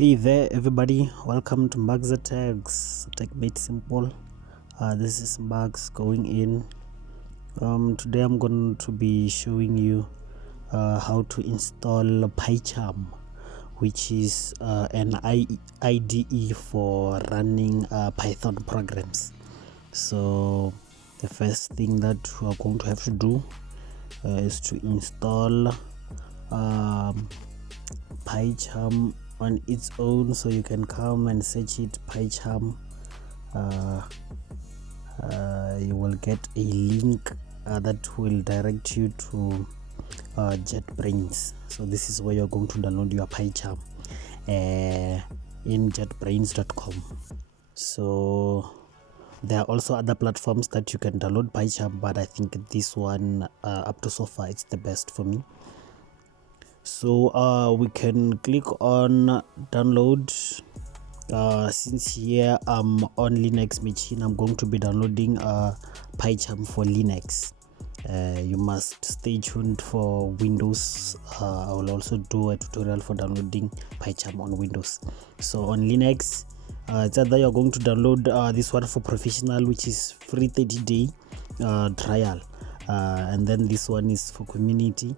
Hey there everybody, welcome to Max Tags Tech Made Simple. This is Max going in. Today I'm going to be showing you how to install Pycharm, which is an IDE for running Python programs. So the first thing that we are going to have to do is to install Pycharm on its own. So you can come and search it, Pycharm. You will get a link that will direct you to JetBrains. So this is where you're going to download your Pycharm in jetbrains.com. So there are also other platforms that you can download Pycharm, but I think this one up to so far it's the best for me. So we can click on download. Since here I'm on Linux machine, I'm going to be downloading Pycharm for Linux. You must stay tuned for Windows. I will also do a tutorial for downloading Pycharm on Windows. So on Linux, it's either you're going to download this one for professional, which is free 30-day trial, and then this one is for community,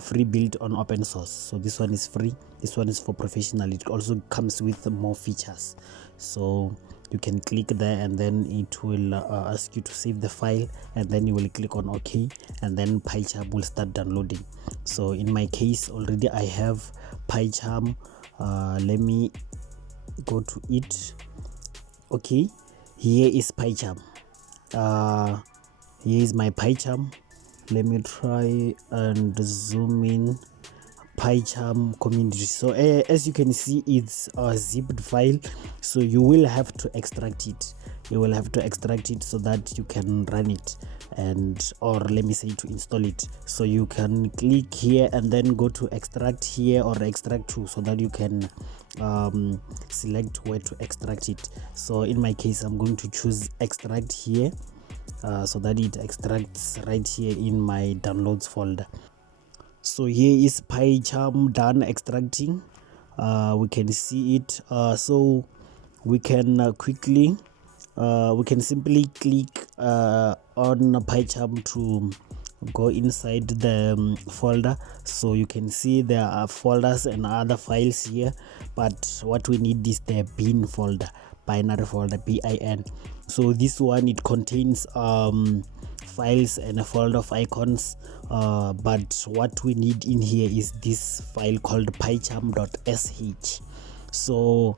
free built on open source. So this one is free, this one is for professional. It also comes with more features, so you can click there and then it will ask you to save the file, and then you will click on OK, and then Pycharm will start downloading. So in my case already I have Pycharm. Let me go to it. Okay, here is Pycharm. Here is my Pycharm. Let me try and zoom in. Pycharm community. So as you can see, it's a zipped file, so you will have to extract it. You will have to extract it so that you can run it, and or let me say to install it. So you can click here and then go to extract here or extract to, so that you can select where to extract it. So in my case I'm going to choose extract here, so that it extracts right here in my downloads folder. So here is Pycharm done extracting. We can see it. So we can quickly we can simply click on Pycharm to go inside the folder. So you can see there are folders and other files here, but what we need is the bin folder, binary folder, bin. So this one, it contains files and a folder of icons, but what we need in here is this file called pycharm.sh. so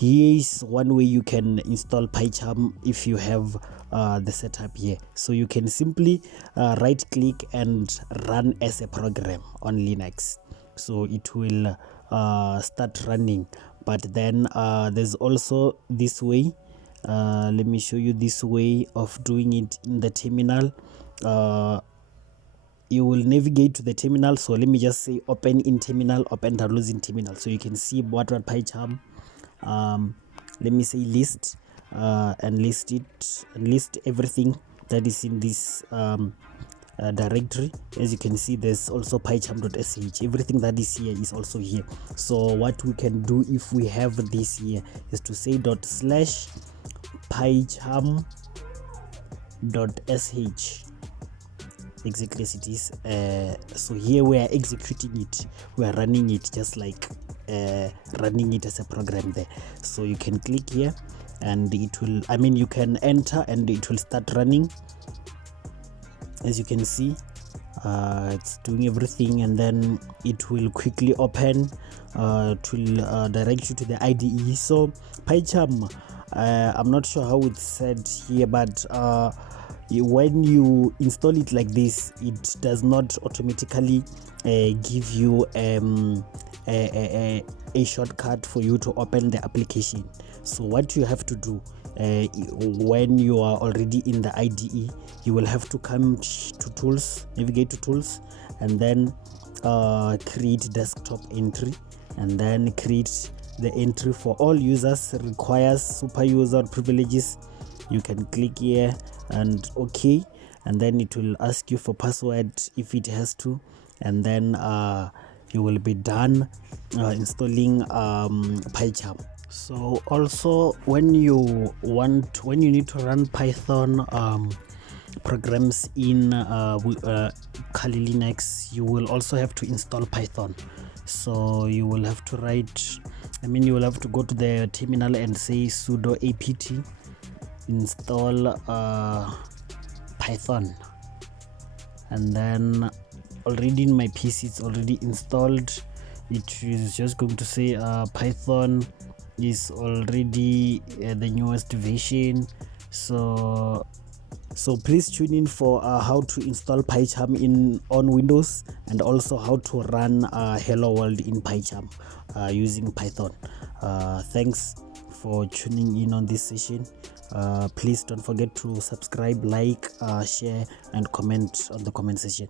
here is one way you can install Pycharm if you have the setup here. So you can simply right click and run as a program on Linux, so it will start running. But then there's also this way. Let me show you this way of doing it in the terminal. You will navigate to the terminal. So let me just say open in terminal, open downloads in terminal, so you can see what Pycharm. Let me say list, and list it, and list everything that is in this directory. As you can see, there's also pycharm.sh. everything that is here is also here. So what we can do if we have this here is to say /pycharm.sh, exactly as it is. So here we are executing it, we are running it just like running it as a program there. So you can click here and it will, you can enter and it will start running. As you can see, it's doing everything, and then it will quickly open. It will direct you to the IDE. So Pycharm, I'm not sure how it's said here, but when you install it like this, it does not automatically give you a shortcut for you to open the application. So what you have to do, when you are already in the IDE, you will have to come to tools, navigate to tools, and then create desktop entry, and then create the entry for all users, requires super user privileges. You can click here and OK, and then it will ask you for password if it has to, and then you will be done installing Pycharm. So also when you need to run Python programs in Kali Linux, you will also have to install Python. So you will have to you will have to go to the terminal and say sudo apt install Python, and then already in my PC it's already installed. It is just going to say Python is already the newest version. So please tune in for how to install Pycharm on Windows, and also how to run Hello World in Pycharm using Python. Thanks for tuning in on this session. Please don't forget to subscribe, like, share, and comment on the comment section.